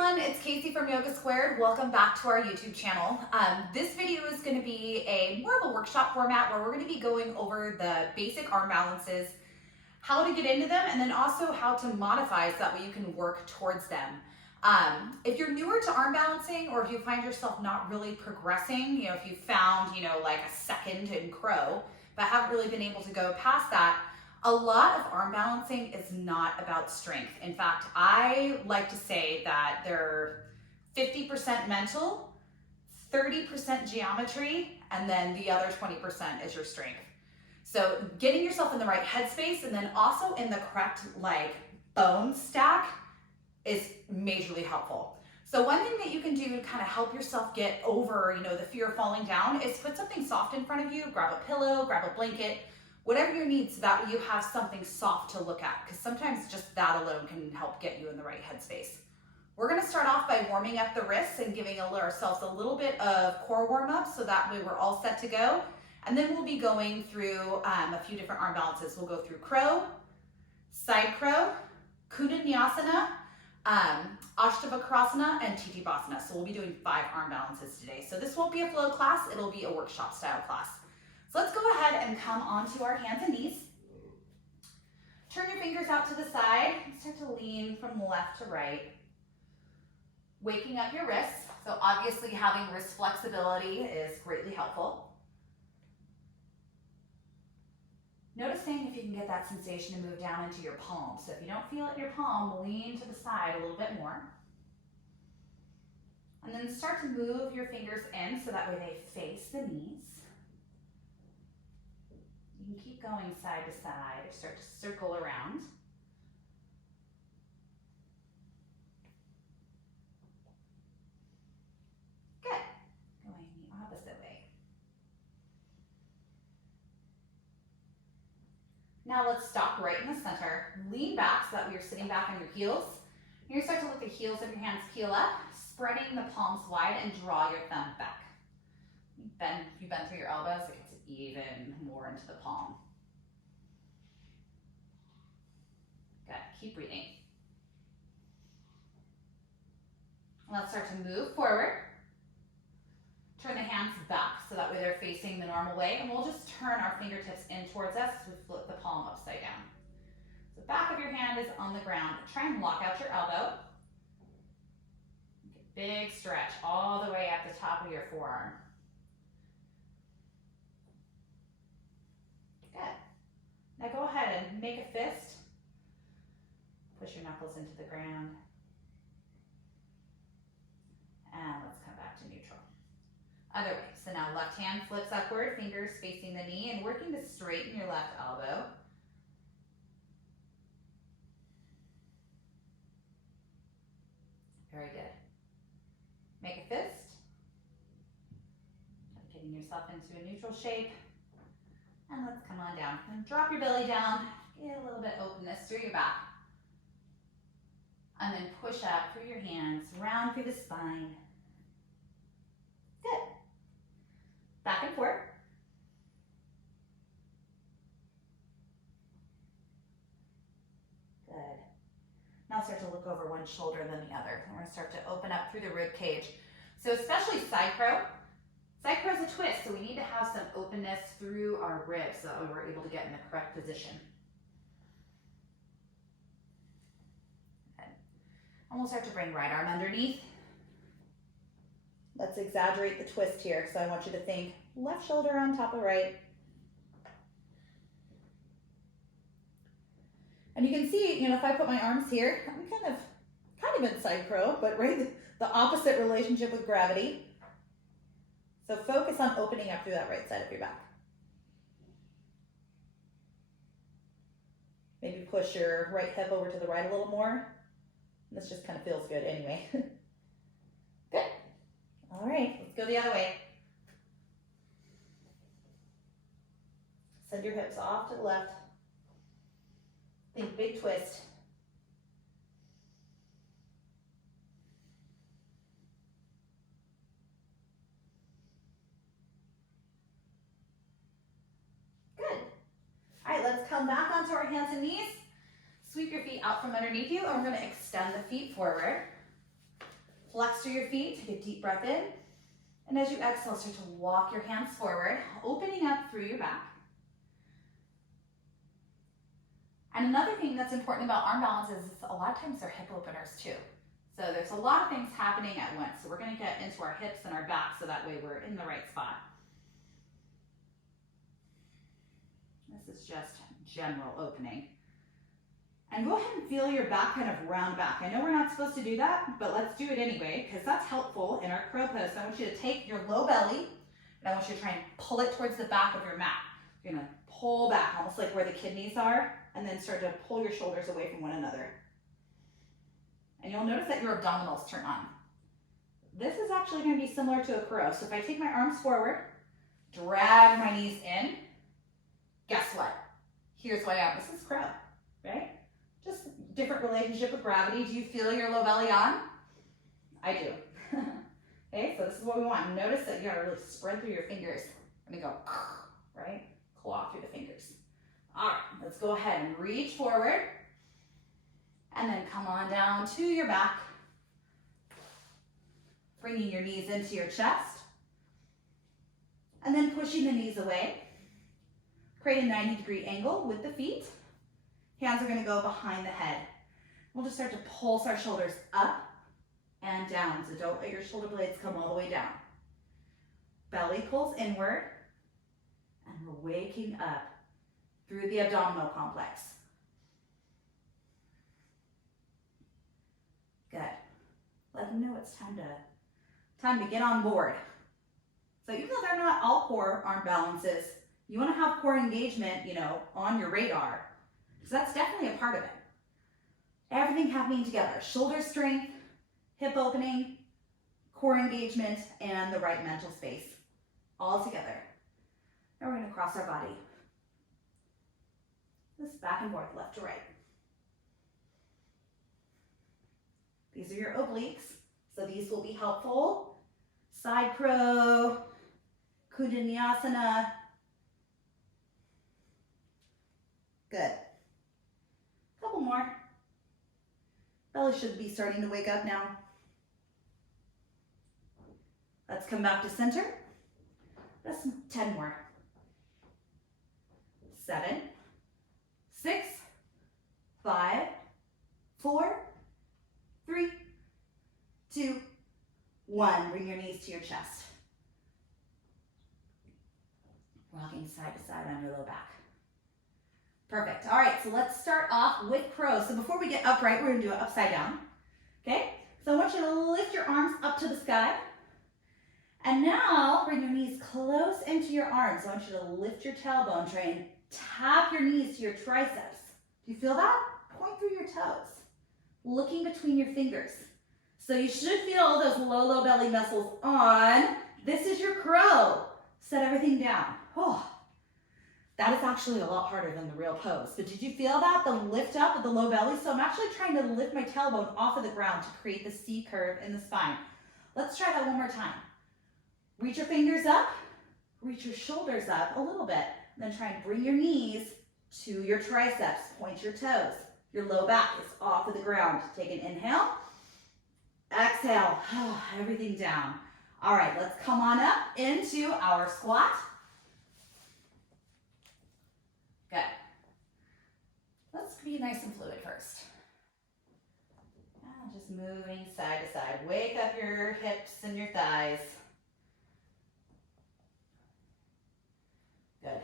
everyone, it's Casey from Yoga Squared. Welcome back to our YouTube channel. This video is going to be more of a workshop format where we're going to be going over the basic arm balances, how to get into them, and then also how to modify so that way you can work towards them. If you're newer to arm balancing, or if you find yourself not really progressing, if you found, like a second in crow, but haven't really been able to go past that, a lot of arm balancing is not about strength. In fact, I like to say that they're 50% mental, 30% geometry, and then the other 20% is your strength. So getting yourself in the right headspace and then also in the correct bone stack is majorly helpful. So one thing that you can do to kind of help yourself get over, the fear of falling down is put something soft in front of you, grab a pillow, grab a blanket, whatever you need, so that way you have something soft to look at, because sometimes just that alone can help get you in the right headspace. We're going to start off by warming up the wrists and giving ourselves a little bit of core warm up, so that way we're all set to go. And then we'll be going through a few different arm balances. We'll go through crow, side crow, Kundalini, Ashtavakrasana, and Titibhasana. So we'll be doing 5 arm balances today. So this won't be a flow class, it'll be a workshop style class. So let's go ahead and come onto our hands and knees. Turn your fingers out to the side. Start to lean from left to right. Waking up your wrists. So obviously having wrist flexibility is greatly helpful. Noticing if you can get that sensation to move down into your palm. So if you don't feel it in your palm, lean to the side a little bit more. And then start to move your fingers in so that way they face the knees. You can keep going side to side or start to circle around. Good. Going the opposite way. Now let's stop right in the center. Lean back so that you're sitting back on your heels. You're going to start to let the heels of your hands peel up, spreading the palms wide, and draw your thumb back. You bend through your elbows, it gets even more into the palm. Good, keep breathing. Let's start to move forward. Turn the hands back so that way they're facing the normal way, and we'll just turn our fingertips in towards us as we flip the palm upside down. The back of your hand is on the ground. Try and lock out your elbow. Big stretch all the way at the top of your forearm. Good. Now go ahead and make a fist. Push your knuckles into the ground. And let's come back to neutral. Other way. So now left hand flips upward, fingers facing the knee, and working to straighten your left elbow. Very good. Make a fist. Getting yourself into a neutral shape. And let's come on down. And drop your belly down. Get a little bit of openness through your back. And then push up through your hands, round through the spine. Good. Back and forth. Good. Now start to look over one shoulder than the other. And we're going to start to open up through the rib cage. So especially side crow. Side crow is a twist, so we need to have some openness through our ribs so that we're able to get in the correct position. Good. And we'll start to bring right arm underneath. Let's exaggerate the twist here. So I want you to think left shoulder on top of right. And you can see, if I put my arms here, I'm kind of in side crow, but right the opposite relationship with gravity. So focus on opening up through that right side of your back. Maybe push your right hip over to the right a little more. This just kind of feels good anyway. Good. All right, let's go the other way. Send your hips off to the left. Think big twist. Good. All right, let's come back onto our hands and knees. Sweep your feet out from underneath you, and we're going to extend the feet forward. Flex through your feet, take a deep breath in. And as you exhale, start to walk your hands forward, opening up through your back. And another thing that's important about arm balance is a lot of times they're hip openers too. So there's a lot of things happening at once. So we're going to get into our hips and our back so that way we're in the right spot. This is just general opening. And go ahead and feel your back kind of round back. I know we're not supposed to do that, but let's do it anyway because that's helpful in our crow pose. So I want you to take your low belly and I want you to try and pull it towards the back of your mat. You're going to pull back almost like where the kidneys are and then start to pull your shoulders away from one another. And you'll notice that your abdominals turn on. This is actually going to be similar to a crow. So if I take my arms forward, drag my knees in, guess what? Here's what I am. This is crow, right? Just different relationship with gravity. Do you feel your low belly on? I do. Okay, so this is what we want. Notice that you gotta really spread through your fingers. And go, right? Claw through the fingers. All right, let's go ahead and reach forward. And then come on down to your back. Bringing your knees into your chest. And then pushing the knees away. Create a 90-degree angle with the feet. Hands are going to go behind the head. We'll just start to pulse our shoulders up and down. So don't let your shoulder blades come all the way down. Belly pulls inward. And we're waking up through the abdominal complex. Good. Let them know it's time to get on board. So even though they're not all core arm balances, you want to have core engagement, on your radar. So that's definitely a part of it. Everything happening together. Shoulder strength, hip opening, core engagement, and the right mental space. All together. Now we're going to cross our body. This back and forth, left to right. These are your obliques. So these will be helpful. Side crow, Kundalini. Good. Couple more. Belly should be starting to wake up now. Let's come back to center. That's 10 more. 7, 6, 5, 4, 3, 2, 1. Bring your knees to your chest. Rocking side to side on your low back. Perfect. All right, so let's start off with crow. So before we get upright, we're going to do it upside down. Okay? So I want you to lift your arms up to the sky. And now bring your knees close into your arms. I want you to lift your tailbone, try and tap your knees to your triceps. Do you feel that? Point through your toes, looking between your fingers. So you should feel those low belly muscles on. This is your crow. Set everything down. Oh. That is actually a lot harder than the real pose. But did you feel that? The lift up of the low belly? So I'm actually trying to lift my tailbone off of the ground to create the C curve in the spine. Let's try that one more time. Reach your fingers up, reach your shoulders up a little bit, and then try and bring your knees to your triceps. Point your toes. Your low back is off of the ground. Take an inhale. Exhale. Everything down. All right, let's come on up into our squat. Good. Let's be nice and fluid first. Just moving side to side. Wake up your hips and your thighs. Good.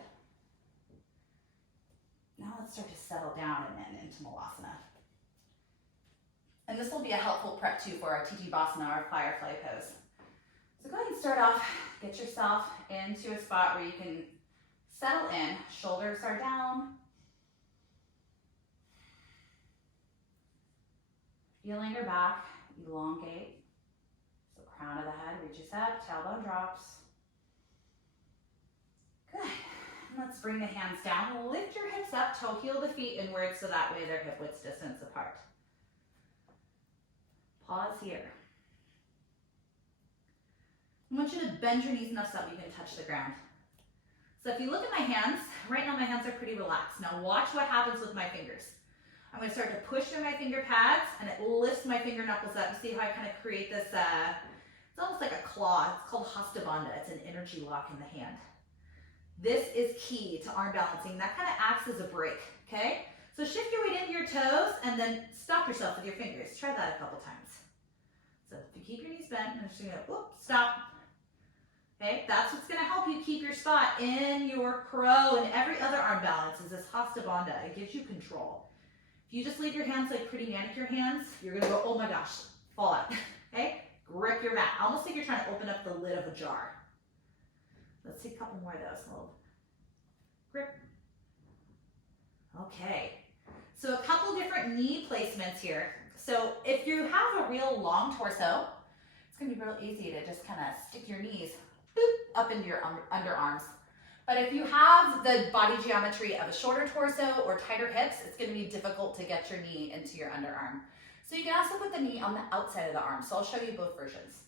Now let's start to settle down and then into Malasana. And this will be a helpful prep too for our Tijabhasana, our firefly pose. So go ahead and start off. Get yourself into a spot where you can settle in. Shoulders are down. Feeling your back elongate. So crown of the head reaches up, tailbone drops. Good. And let's bring the hands down. Lift your hips up, toe heel the feet inward so that way they're hip width distance apart. Pause here. I want you to bend your knees enough so that you can touch the ground. So if you look at my hands, right now my hands are pretty relaxed. Now watch what happens with my fingers. I'm gonna start to push through my finger pads and it lifts my finger knuckles up. You see how I kind of create this, it's almost like a claw. It's called Hasta Bandha. It's an energy lock in the hand. This is key to arm balancing. That kind of acts as a break, okay? So shift your weight into your toes and then stop yourself with your fingers. Try that a couple times. So if you keep your knees bent, I'm just gonna, whoop, stop. Okay, that's what's gonna help you keep your spot in your crow, and every other arm balance is this Hasta Bandha. It gives you control. If you just leave your hands like pretty manicure hands, you're gonna go, oh my gosh, fall out, okay? Grip your mat, almost like you're trying to open up the lid of a jar. Let's see a couple more of those. A little grip. Okay, so a couple different knee placements here. So if you have a real long torso, it's gonna be real easy to just kind of stick your knees boop, up into your underarms. But if you have the body geometry of a shorter torso or tighter hips, it's gonna be difficult to get your knee into your underarm. So you can also put the knee on the outside of the arm. So I'll show you both versions.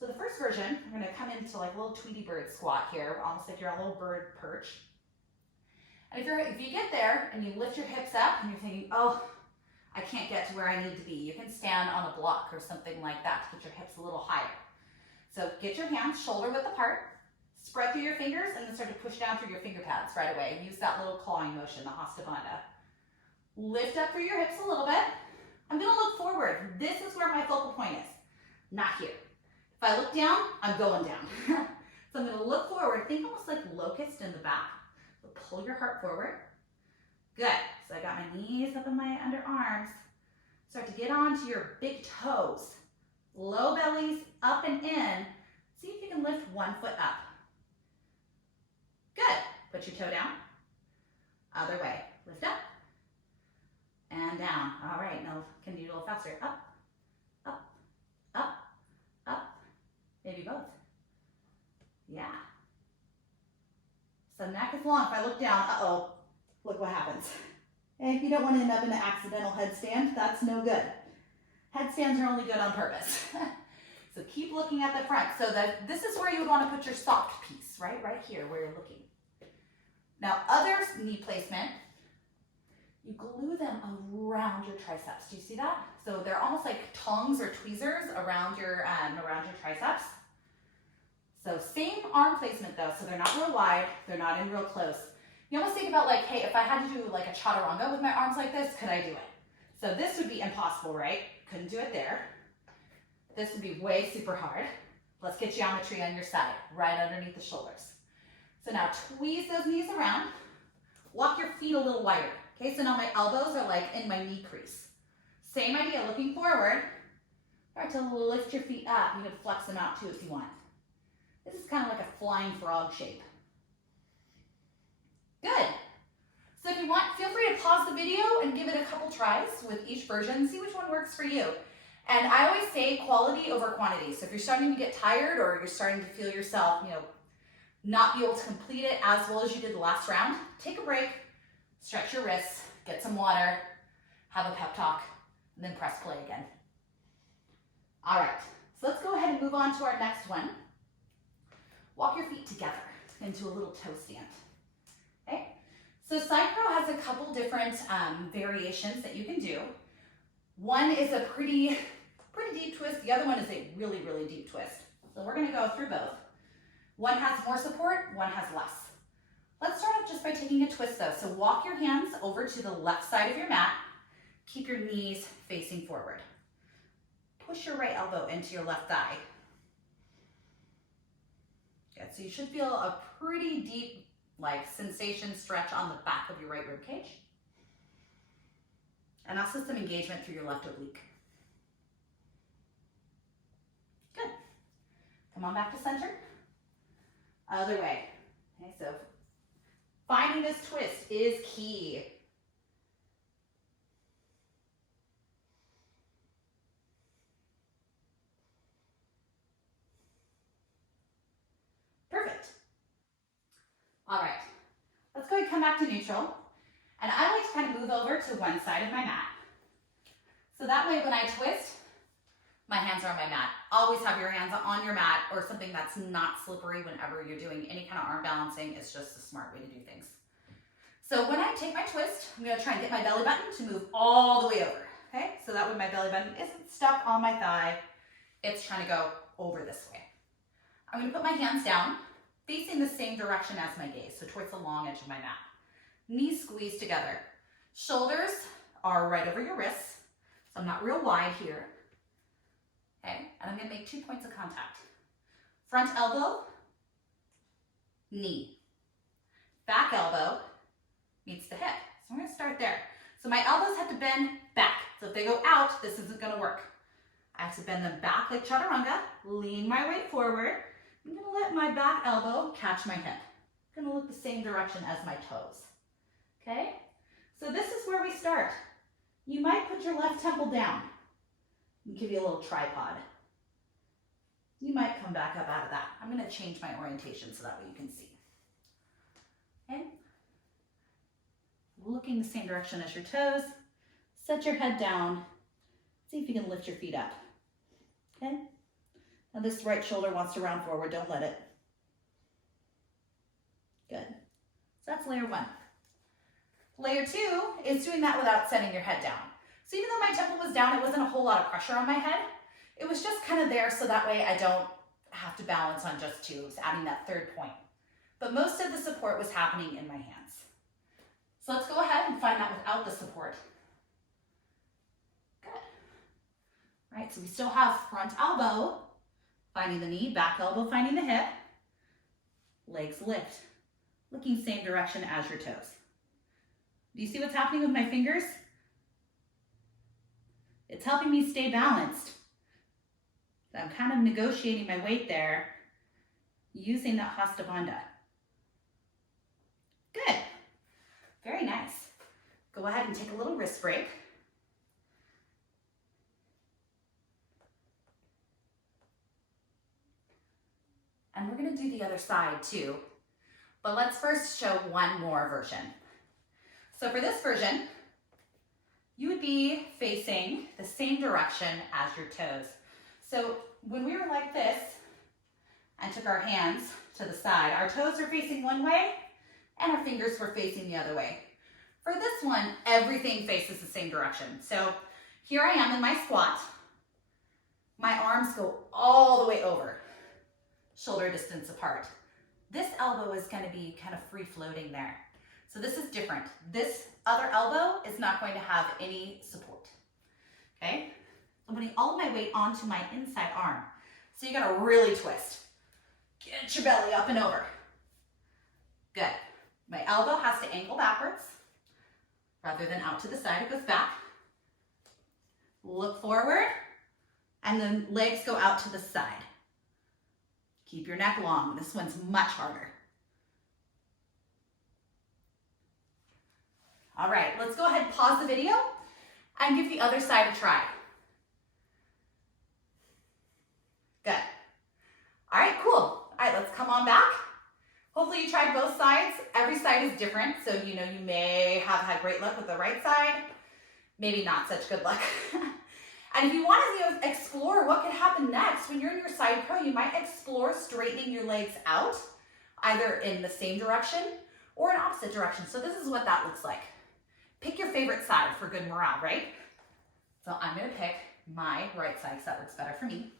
So the first version, I'm gonna come into like a little Tweety bird squat here, almost like you're on a little bird perch. And if you get there and you lift your hips up and you're thinking, oh, I can't get to where I need to be, you can stand on a block or something like that to get your hips a little higher. So get your hands shoulder width apart, spread through your fingers, and then start to push down through your finger pads right away. Use that little clawing motion, the Hasta Bandha. Lift up through your hips a little bit. I'm gonna look forward. This is where my focal point is, not here. If I look down, I'm going down. So I'm gonna look forward, think almost like locust in the back. So pull your heart forward. Good, so I got my knees up in my underarms. Start to get onto your big toes. Low bellies, up and in. See if you can lift one foot up. Good, put your toe down. Other way, lift up and down. All right, now can you do a little faster? Up, up, up, up. Maybe both. Yeah. So neck is long. If I look down, uh-oh, look what happens. And you don't want to end up in an accidental headstand. That's no good. Headstands are only good on purpose. So keep looking at the front. So that this is where you would want to put your soft piece, right? Right here where you're looking. Now, other knee placement, you glue them around your triceps. Do you see that? So they're almost like tongs or tweezers around your triceps. So same arm placement though, so they're not real wide, they're not in real close. You almost think about like, hey, if I had to do like a chaturanga with my arms like this, could I do it? So this would be impossible, right? Couldn't do it there. This would be way super hard. Let's get geometry on your side, right underneath the shoulders. So now tweeze those knees around, walk your feet a little wider. Okay, so now my elbows are like in my knee crease. Same idea, looking forward. Start to lift your feet up. You can flex them out too if you want. This is kind of like a flying frog shape. Good. So if you want, feel free to pause the video and give it a couple tries with each version, see which one works for you. And I always say quality over quantity. So if you're starting to get tired or you're starting to feel yourself, not be able to complete it as well as you did the last round, take a break, stretch your wrists, get some water, have a pep talk, and then press play again. All right, so let's go ahead and move on to our next one. Walk your feet together into a little toe stand, okay? So side crow has a couple different variations that you can do. One is a pretty deep twist. The other one is a really, really deep twist. So we're gonna go through both. One has more support, one has less. Let's start off just by taking a twist though. So walk your hands over to the left side of your mat. Keep your knees facing forward. Push your right elbow into your left thigh. Good, so you should feel a pretty deep sensation stretch on the back of your right rib cage. And also some engagement through your left oblique. Good. Come on back to center. Other way. Okay, so finding this twist is key. Perfect. All right, let's go ahead and come back to neutral. And I like to kind of move over to one side of my mat. So that way when I twist, my hands are on my mat. Always have your hands on your mat or something that's not slippery whenever you're doing any kind of arm balancing. It's just a smart way to do things. So when I take my twist, I'm gonna try and get my belly button to move all the way over, okay? So that way my belly button isn't stuck on my thigh, it's trying to go over this way. I'm gonna put my hands down, facing the same direction as my gaze, so towards the long edge of my mat. Knees squeeze together. Shoulders are right over your wrists, so I'm not real wide here. Okay, and I'm gonna make 2 points of contact. Front elbow, knee. Back elbow meets the hip. So I'm gonna start there. So my elbows have to bend back. So if they go out, this isn't gonna work. I have to bend them back like chaturanga, lean my weight forward. I'm gonna let my back elbow catch my hip. I'm gonna look the same direction as my toes. Okay? So this is where we start. You might put your left temple down and give you a little tripod. You might come back up out of that. I'm gonna change my orientation so that way you can see. Okay? Looking the same direction as your toes. Set your head down. See if you can lift your feet up. Okay? Now this right shoulder wants to round forward, don't let it. Good. So that's layer 1. Layer 2 is doing that without setting your head down. So even though my temple was down, it wasn't a whole lot of pressure on my head. It was just kind of there so that way I don't have to balance on just 2. It was adding that 3rd point. But most of the support was happening in my hands. So let's go ahead and find that without the support. Good. All right, so we still have front elbow finding the knee, back elbow finding the hip, legs lift, looking same direction as your toes. Do you see what's happening with my fingers? It's helping me stay balanced. I'm kind of negotiating my weight there using that Hasta Bandha. Good. Very nice. Go ahead and take a little wrist break. And we're going to do the other side too. But let's first show one more version. So for this version, you would be facing the same direction as your toes. So when we were like this and took our hands to the side, our toes are facing one way and our fingers were facing the other way. For this one, everything faces the same direction. So here I am in my squat. My arms go all the way over, shoulder distance apart. This elbow is going to be kind of free floating there. So this is different. This other elbow is not going to have any support. Okay? I'm putting all of my weight onto my inside arm. So you gotta really twist. Get your belly up and over. Good. My elbow has to angle backwards rather than out to the side. It goes back. Look forward, and then legs go out to the side. Keep your neck long. This one's much harder. All right, let's go ahead and pause the video and give the other side a try. Good. All right, cool. All right, let's come on back. Hopefully you tried both sides. Every side is different, so you may have had great luck with the right side, maybe not such good luck. And if you want to explore what could happen next, when you're in your side crow, you might explore straightening your legs out, either in the same direction or in opposite direction. So this is what that looks like. Pick your favorite side for good morale, right? So I'm gonna pick my right side because that works better for me.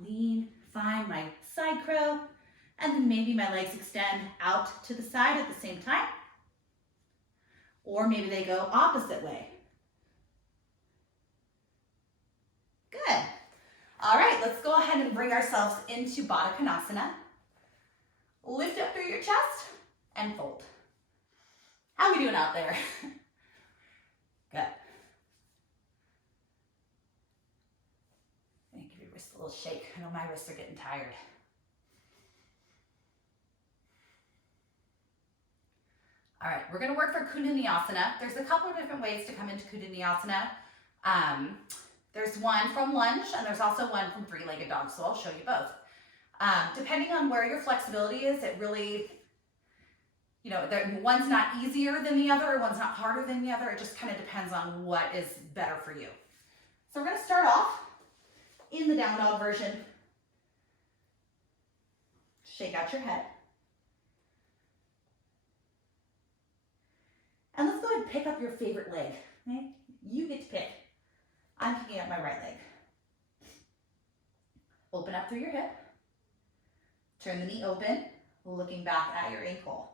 Lean, find my side crow, and then maybe my legs extend out to the side at the same time. Or maybe they go opposite way. Good. All right, let's go ahead and bring ourselves into Baddha Konasana. Lift up through your chest and fold. How are we doing out there? Good. Give your wrist a little shake. I know my wrists are getting tired. All right, we're gonna work for Kundalini-asana. There's a couple of different ways to come into Kundalini-asana. There's one from lunge, and there's also one from three-legged dog, so I'll show you both. Depending on where your flexibility is, it really, one's not easier than the other, one's not harder than the other. It just kind of depends on what is better for you. So we're gonna start off in the down dog version. Shake out your head. And let's go ahead and pick up your favorite leg. Okay? You get to pick. I'm picking up my right leg. Open up through your hip. Turn the knee open, looking back at your ankle.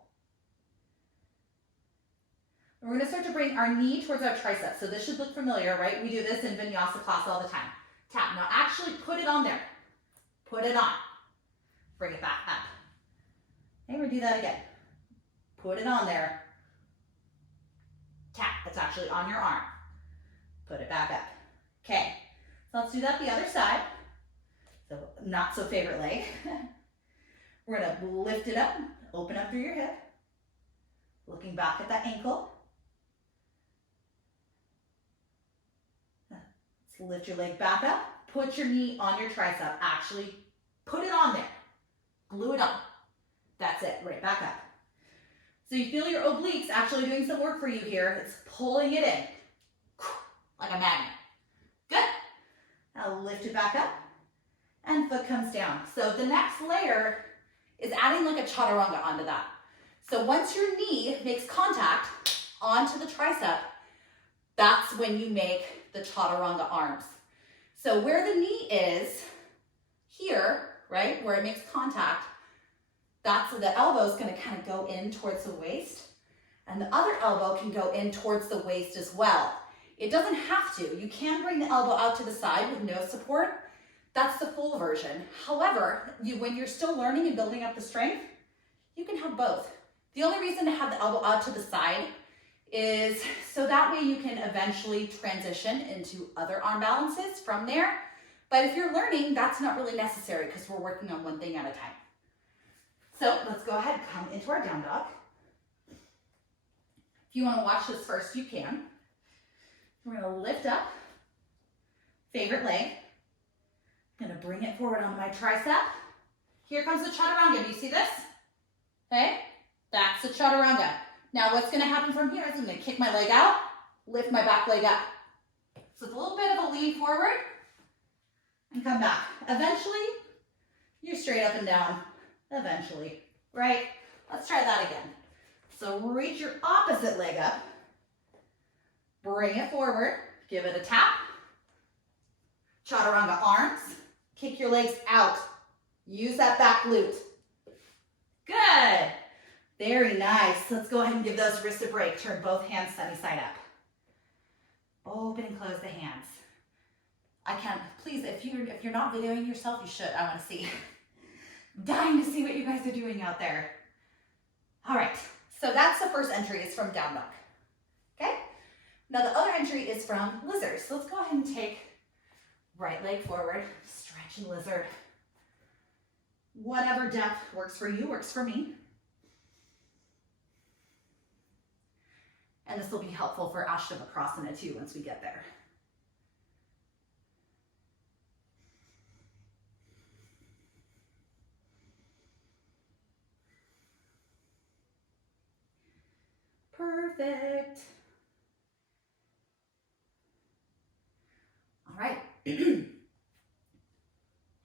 We're going to start to bring our knee towards our tricep. So this should look familiar, right? We do this in vinyasa class all the time. Tap. Now actually put it on there. Put it on. Bring it back up. Okay, we'll do that again. Put it on there. Tap. That's actually on your arm. Put it back up. Okay, so let's do that the other side. So not so favorite leg. We're going to lift it up, open up through your hip, looking back at that ankle. Let's lift your leg back up, put your knee on your tricep. Actually, put it on there. Glue it on. That's it, right back up. So you feel your obliques actually doing some work for you here. It's pulling it in, like a magnet. Good. Now lift it back up, and foot comes down. So the next layer is adding like a chaturanga onto that. So once your knee makes contact onto the tricep, that's when you make the chaturanga arms. So where the knee is here, right, where it makes contact, that's where the elbow is going to kind of go in towards the waist, and the other elbow can go in towards the waist as well. It doesn't have to. You can bring the elbow out to the side with no support. That's the full version. However, when you're still learning and building up the strength, you can have both. The only reason to have the elbow out to the side is so that way you can eventually transition into other arm balances from there. But if you're learning, that's not really necessary because we're working on one thing at a time. So let's go ahead and come into our down dog. If you want to watch this first, you can. We're going to lift up, favorite leg. I'm going to bring it forward onto my tricep. Here comes the chaturanga. Do you see this? Okay, that's the chaturanga. Now what's going to happen from here is I'm going to kick my leg out, lift my back leg up. So it's a little bit of a lean forward and come back. Eventually, you're straight up and down. Eventually, right? Let's try that again. So reach your opposite leg up. Bring it forward. Give it a tap. Chaturanga arms. Kick your legs out. Use that back glute. Good. Very nice. Let's go ahead and give those wrists a break. Turn both hands sunny side up. Open and close the hands. I can't, please, if you're not videoing yourself, you should. I want to see. Dying to see what you guys are doing out there. All right. So that's the first entry. It's from down dog. Okay? Now the other entry is from lizard. So let's go ahead and take right leg forward, stretch and lizard. Whatever depth works for you, works for me. And this will be helpful for Ashtavakrasana too once we get there. Perfect. All right.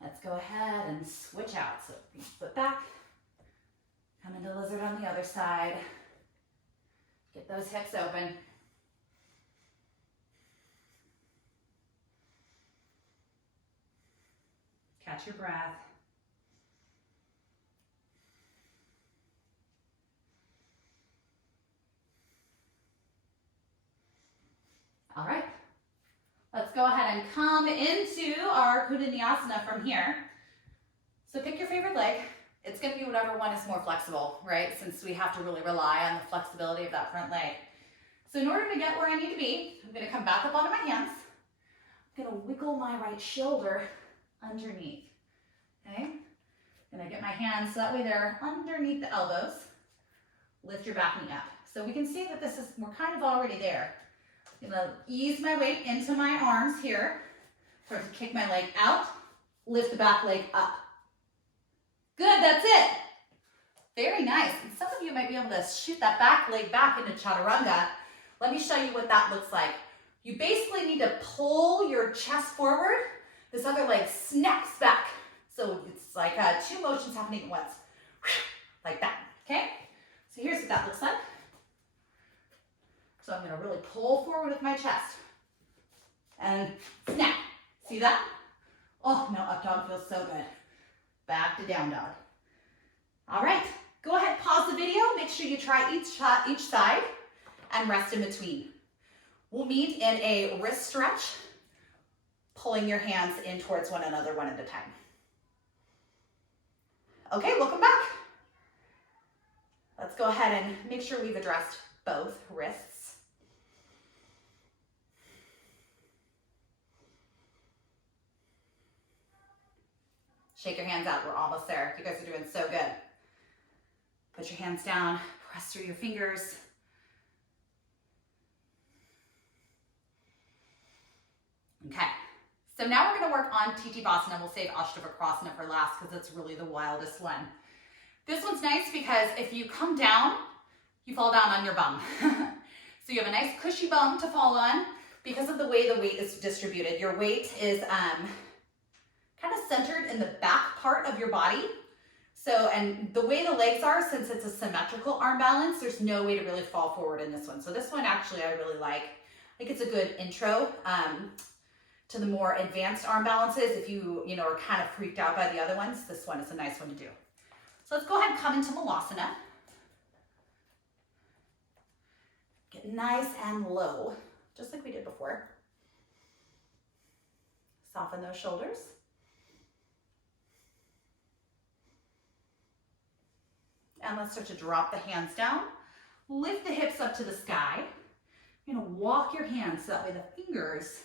Let's go ahead and switch out. So foot back, come into lizard on the other side. Get those hips open. Catch your breath. All right. Let's go ahead and come into our Kundalini from here. So pick your favorite leg. It's going to be whatever one is more flexible, right? Since we have to really rely on the flexibility of that front leg. So in order to get where I need to be, I'm going to come back up onto my hands. I'm going to wiggle my right shoulder underneath. Okay? I'm going to get my hands so that way they're underneath the elbows. Lift your back knee up. So we can see that this is, we're kind of already there. I'm going to ease my weight into my arms here. Start to kick my leg out. Lift the back leg up. Good, that's it. Very nice. And some of you might be able to shoot that back leg back into chaturanga. Let me show you what that looks like. You basically need to pull your chest forward. This other leg snaps back. So it's like two motions happening at once. Like that, okay? So here's what that looks like. So I'm gonna really pull forward with my chest. And snap. See that? Oh, no, up dog feels so good. Back to down dog. All right, go ahead, pause the video. Make sure you try each side and rest in between. We'll meet in a wrist stretch, pulling your hands in towards one another one at a time. Okay, welcome back. Let's go ahead and make sure we've addressed both wrists. Shake your hands out, we're almost there. You guys are doing so good. Put your hands down, press through your fingers. Okay, so now we're gonna work on Titivasana. We'll save Ashtavakrasana for last because it's really the wildest one. This one's nice because if you come down, you fall down on your bum. So you have a nice cushy bum to fall on because of the way the weight is distributed. Your weight is kind of centered in the back part of your body. So, and the way the legs are, since it's a symmetrical arm balance, there's no way to really fall forward in this one. So this one actually I really like. I think it's a good intro to the more advanced arm balances. If you are kind of freaked out by the other ones, this one is a nice one to do. So let's go ahead and come into Malasana. Get nice and low, just like we did before. Soften those shoulders. And let's start to drop the hands down. Lift the hips up to the sky. You're gonna walk your hands so that way the fingers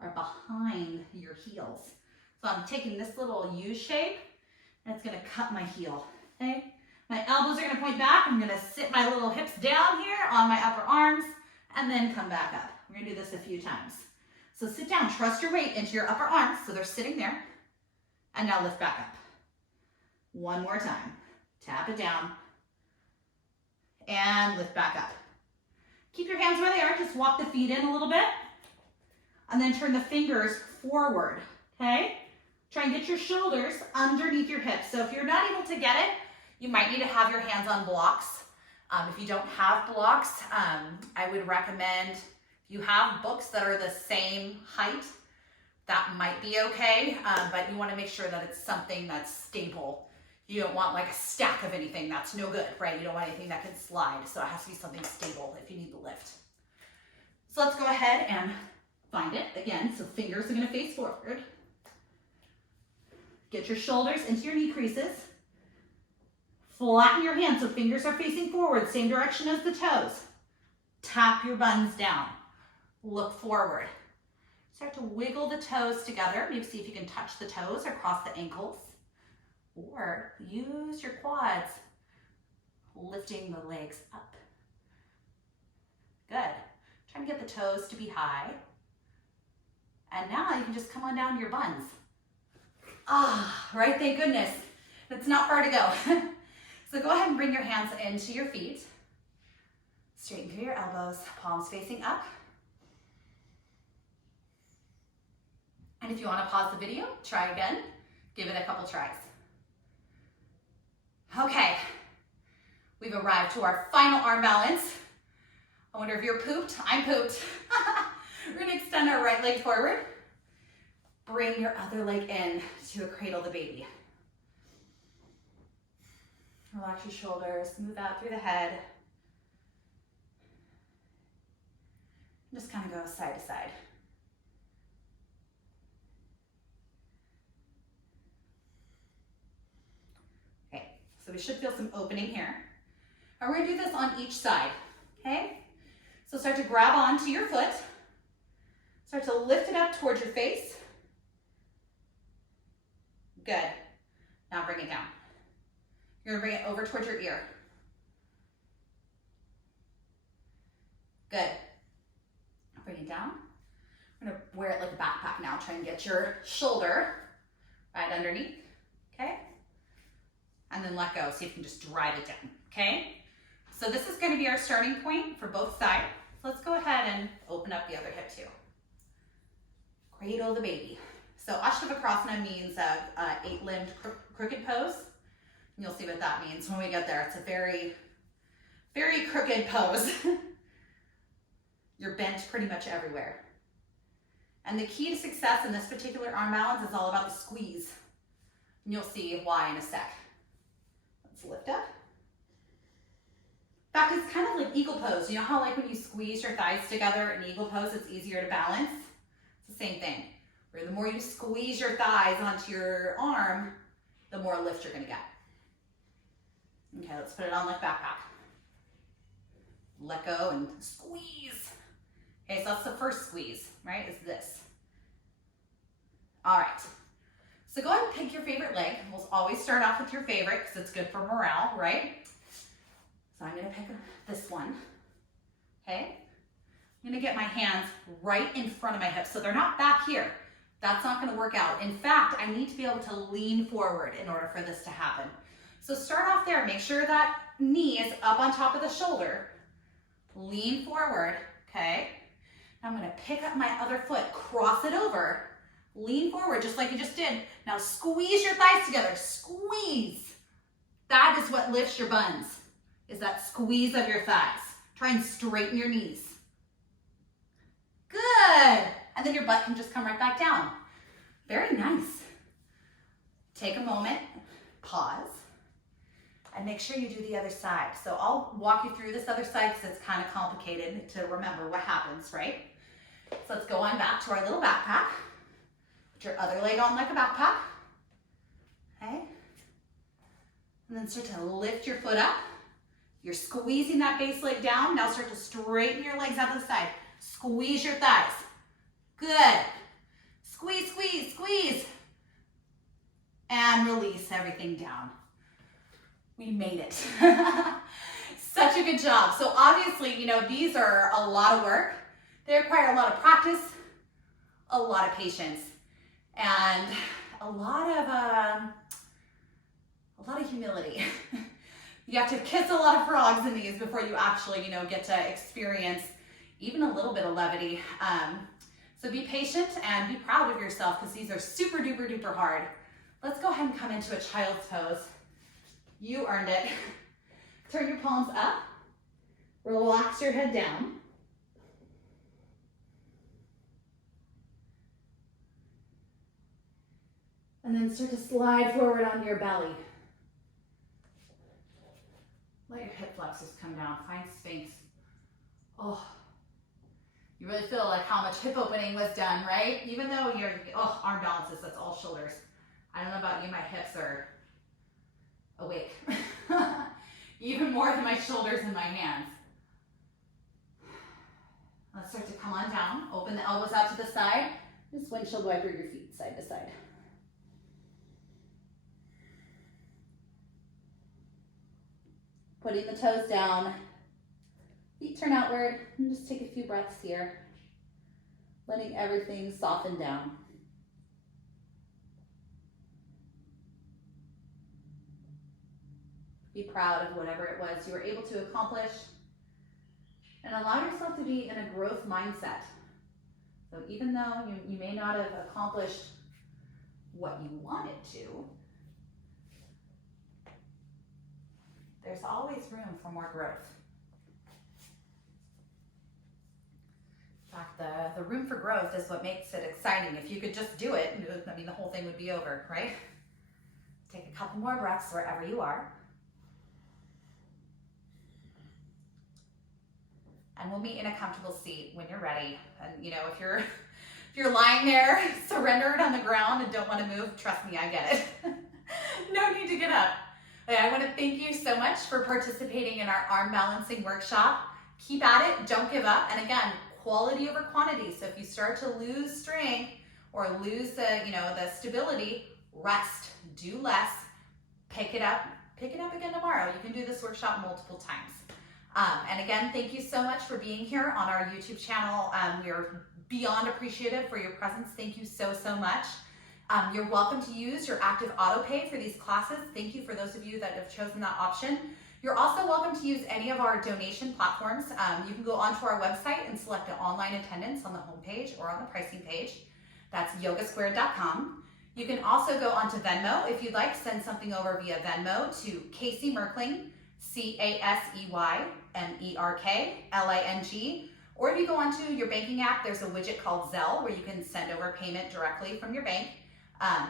are behind your heels. So I'm taking this little U shape and it's gonna cut my heel, okay? My elbows are gonna point back. I'm gonna sit my little hips down here on my upper arms and then come back up. We're gonna do this a few times. So sit down, trust your weight into your upper arms so they're sitting there. And now lift back up. One more time. Tap it down and lift back up. Keep your hands where they are, just walk the feet in a little bit and then turn the fingers forward, okay? Try and get your shoulders underneath your hips. So if you're not able to get it, you might need to have your hands on blocks. If you don't have blocks, I would recommend, if you have books that are the same height, that might be okay, but you wanna make sure that it's something that's stable. You don't want like a stack of anything, that's no good, right? You don't want anything that can slide, so it has to be something stable if you need the lift. So let's go ahead and find it again. So fingers are gonna face forward. Get your shoulders into your knee creases. Flatten your hands so fingers are facing forward, same direction as the toes. Tap your buns down. Look forward. Start to wiggle the toes together. Maybe see if you can touch the toes or cross the ankles. Or use your quads, lifting the legs up. Good. Trying to get the toes to be high. And now you can just come on down to your buns. Ah, right, thank goodness. It's not far to go. So go ahead and bring your hands into your feet. Straighten through your elbows, palms facing up. And if you want to pause the video, try again. Give it a couple tries. Okay, we've arrived to our final arm balance. I wonder if you're pooped. I'm pooped. We're gonna extend our right leg forward. Bring your other leg in to a cradle the baby. Relax your shoulders, move out through the head. Just kind of go side to side. Okay, so we should feel some opening here. And we're gonna do this on each side, okay? So start to grab onto your foot. Start to lift it up towards your face. Good. Now bring it down. You're gonna bring it over towards your ear. Good. Bring it down. I'm gonna wear it like a backpack now. Try and get your shoulder right underneath, okay? And then let go, so you can just drive it down, okay? So this is gonna be our starting point for both sides. So let's go ahead and open up the other hip too. Cradle the baby. So Ashtavakrasana means a 8-limbed crooked pose. And you'll see what that means when we get there. It's a very, very crooked pose. You're bent pretty much everywhere. And the key to success in this particular arm balance is all about the squeeze. And you'll see why in a sec. Let's lift up. In fact, it's kind of like eagle pose. You know how like when you squeeze your thighs together in eagle pose, it's easier to balance? It's the same thing. Where the more you squeeze your thighs onto your arm, the more lift you're gonna get. Okay, let's put it on like backpack. Let go and squeeze. Okay, so that's the first squeeze, right, is this. All right, so go ahead and pick your favorite leg. We'll always start off with your favorite because it's good for morale, right? So I'm gonna pick this one, okay? I'm gonna get my hands right in front of my hips, so they're not back here. That's not gonna work out. In fact, I need to be able to lean forward in order for this to happen. So start off there, make sure that knee is up on top of the shoulder. Lean forward, okay? Now I'm gonna pick up my other foot, cross it over, lean forward just like you just did. Now squeeze your thighs together, squeeze. That is what lifts your buns, is that squeeze of your thighs. Try and straighten your knees. Good. And then your butt can just come right back down. Very nice. Take a moment, pause, and make sure you do the other side. So I'll walk you through this other side because it's kind of complicated to remember what happens, right? So let's go on back to our little backpack. Put your other leg on like a backpack, okay? And then start to lift your foot up. You're squeezing that base leg down. Now start to straighten your legs out to the side. Squeeze your thighs. Good. Squeeze, squeeze, squeeze. And release everything down. We made it. Such a good job. So obviously, you know, these are a lot of work. They require a lot of practice, a lot of patience, and a lot of humility. You have to kiss a lot of frogs in these before you actually, you know, get to experience even a little bit of levity. So be patient and be proud of yourself because these are super duper duper hard. Let's go ahead and come into a child's pose. You earned it. Turn your palms up. Relax your head down. And then start to slide forward on your belly. Let your hip flexors come down. Find Sphinx. Oh, you really feel like how much hip opening was done, right? Even though you're, arm balances, that's all shoulders. I don't know about you, my hips are awake. Even more than my shoulders and my hands. Let's start to come on down. Open the elbows out to the side. Just windshield wiper your feet side to side. Putting the toes down, feet turn outward, and just take a few breaths here, letting everything soften down. Be proud of whatever it was you were able to accomplish, and allow yourself to be in a growth mindset. So even though you may not have accomplished what you wanted to, there's always room for more growth. In fact, the room for growth is what makes it exciting. If you could just do it, I mean, the whole thing would be over, right? Take a couple more breaths wherever you are. And we'll meet in a comfortable seat when you're ready. And you know, if you're lying there, surrendered on the ground and don't want to move, trust me, I get it. No need to get up. I want to thank you so much for participating in our arm balancing workshop. Keep at it, don't give up. And again, quality over quantity. So if you start to lose strength or lose the stability, rest, do less, pick it up again tomorrow. You can do this workshop multiple times. And again, thank you so much for being here on our YouTube channel. We are beyond appreciative for your presence. Thank you so, so much. You're welcome to use your active auto pay for these classes. Thank you for those of you that have chosen that option. You're also welcome to use any of our donation platforms. You can go onto our website and select an online attendance on the homepage or on the pricing page. That's yogasquared.com. You can also go onto Venmo if you'd like. Send something over via Venmo to Casey Merkling, CaseyMerkling, Or if you go onto your banking app, there's a widget called Zelle where you can send over payment directly from your bank.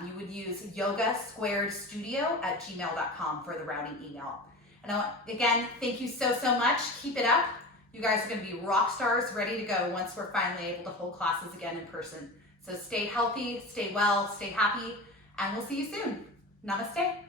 You would use yogasquaredstudio@gmail.com for the routing email. And again, thank you so much. Keep it up. You guys are going to be rock stars ready to go once we're finally able to hold classes again in person. So stay healthy, stay well, stay happy, and we'll see you soon. Namaste.